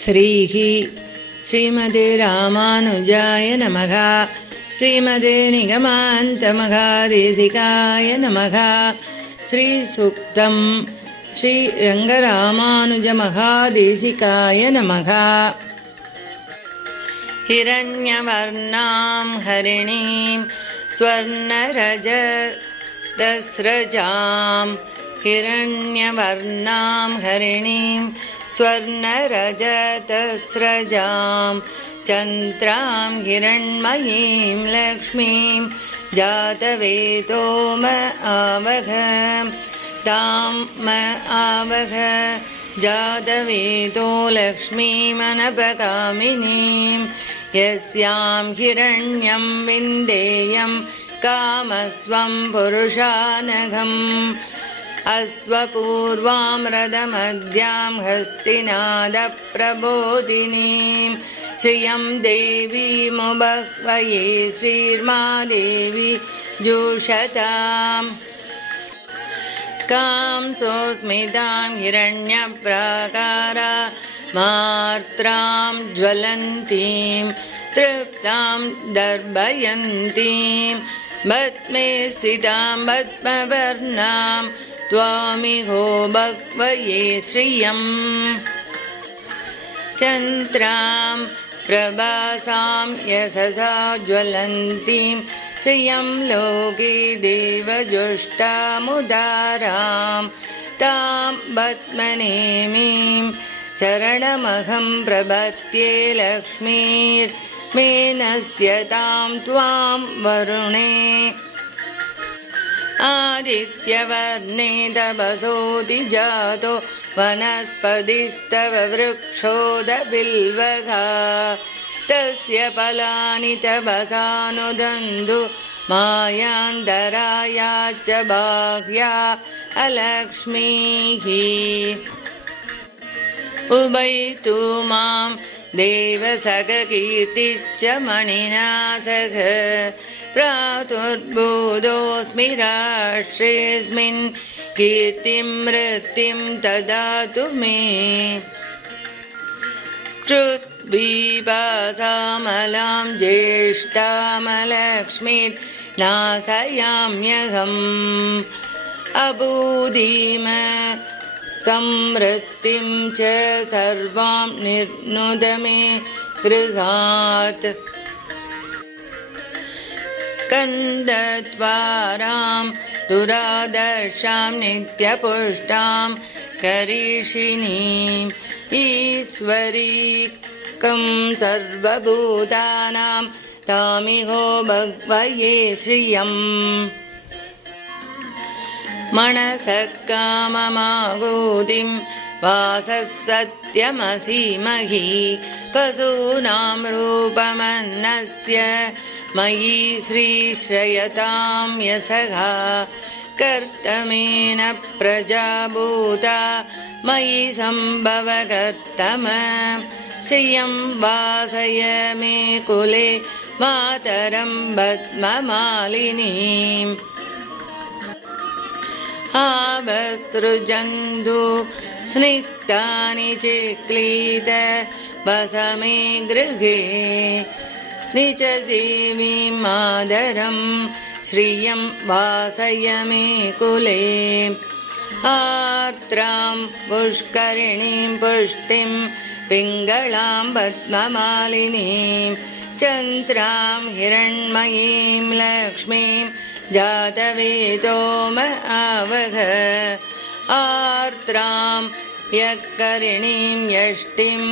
श्रीः श्रीमते रामानुजाय नमः श्रीमते निगमान्तमघादेशिकाय नमः श्रीसूक्तं श्रीरङ्गरामानुजमहादेशिकाय नमः हिरण्यवर्णां हरिणीं स्वर्णरजतस्रजां हिरण्यवर्णां हरिणीं स्वर्णरजतस्रजां चन्द्रां हिरण्मयीं लक्ष्मीं जातवेदो म आवघ तां म आवघ जातवेदो लक्ष्मीमनपगामिनीं यस्यां हिरण्यं विन्देयं कामस्वं पुरुषानघम् अश्वपूर्वां रथमद्यां हस्तिनादप्रबोधिनीं श्रियं देवीमुबह्वये श्रीर्मा देवी जुषताम्। कां सोऽस्मितां हिरण्यप्राकारा मार्त्रां ज्वलन्तीं तृप्तां दर्भयन्तीं पद्मे स्थितां पद्मवर्णां त्वामिहो भक्वये श्रियम्। चन्द्रां प्रभासां यशसा ज्वलन्तीं श्रियं लोके देवजुष्टामुदारां तां पद्मनेमीं चरणमहं प्रपद्ये लक्ष्मीर्मेनस्य तां त्वां वरुणे आदित्यवर्णे तपसोति जातो वनस्पतिस्तव वृक्षोदबिल्वघा। तस्य फलानि तपसानुदन्तु मायान्तराया च बाह्या अलक्ष्मीः। उभयतु मां देवसखकीर्तिश्च मणिना सह प्रातुर्बोधोऽस्मि राष्ट्रेऽस्मिन् कीर्तिं वृत्तिं ददातु मे। श्रुद्बीपासामलां ज्येष्ठामलक्ष्मीर्नाशयाम्यहम् अबूदीम संवृत्तिं च सर्वां निर्नुद मे गृहात् कन्दत्वारां दुरादर्शां नित्यपुष्टां करीषिणीम् ईश्वरीकं सर्वभूतानां तामिहो भग्वये श्रियम्। मनसः काममागोदिं वासः सत्यमसीमहि पशूनां रूपमन्नस्य मयि श्रीश्रयतां यशः कर्तमेन प्रजाभूता। मयि सम्भवकर्तम श्रियं वासय मे कुले मातरं पद्ममालिनीम्। आवसृजन्तु स्निग्धानि चिक्लीत वस मे गृहे निज देवीं मादरं श्रियं वासय मे कुले। आर्द्रां पुष्करिणीं पुष्टिं पिङ्गळां पद्ममालिनीं चन्द्रां हिरण्मयीं लक्ष्मीं जातवेदो म आवघ आर्द्रां यकरिणीं यष्टिं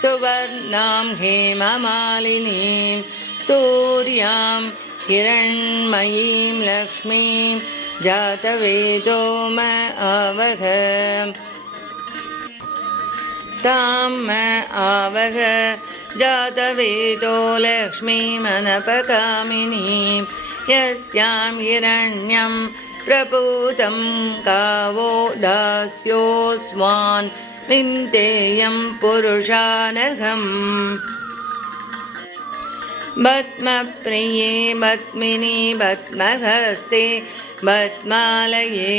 सुवर्णां हेममालिनीं सूर्यां हिरण्मयीं लक्ष्मीं तां म आवघ जातवेदो लक्ष्मीमनपकामिनीं यस्यां हिरण्यं प्रपूतं गावो दास्योऽस्मान् विन्तेयं पुरुषानघम् पद्मप्रिये पद्मिनी पद्महस्ते पद्मालये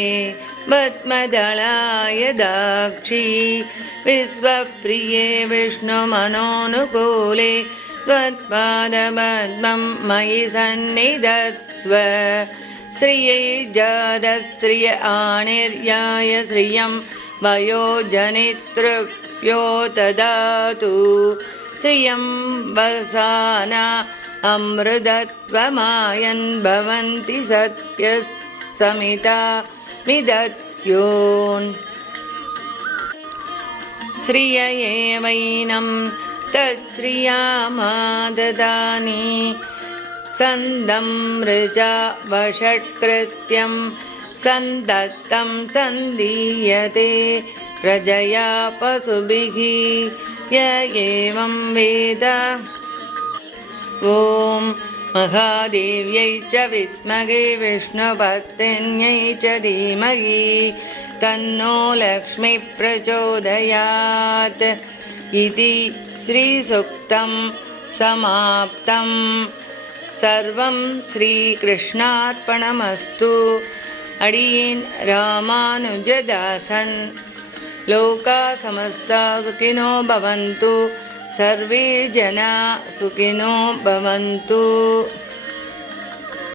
पद्मदलाय दाक्षी विश्वप्रिये विष्णुमनोनुकूले त्वत्पादपद्मं मयि सन्निधत्स्व। श्रियै जातश्रिय आणिर्याय श्रियं वयोजनितृप्यो ददातु। श्रियं वसाना अमृतत्वमायन् भवन्ति सत्यः समिता मिदत्योन् श्रिय एवैनं तच्छ्रियामाददानि सन्दं मृजा वषट्कृत्यं सन्दत्तं सन्दीयते प्रजया पशुभिः य एवं वेद। ॐ महादेव्यै च विद्महे विष्णुपत्न्यै च धीमहि तन्नो लक्ष्मीः प्रचोदयात्। इति श्रीसुक्तं समाप्तं। सर्वं श्रीकृष्णार्पणमस्तु अडीन् रामानुजदासन्। लोका समस्ता सुखिनो भवन्तु। सर्वे जना सुखिनो भवन्तु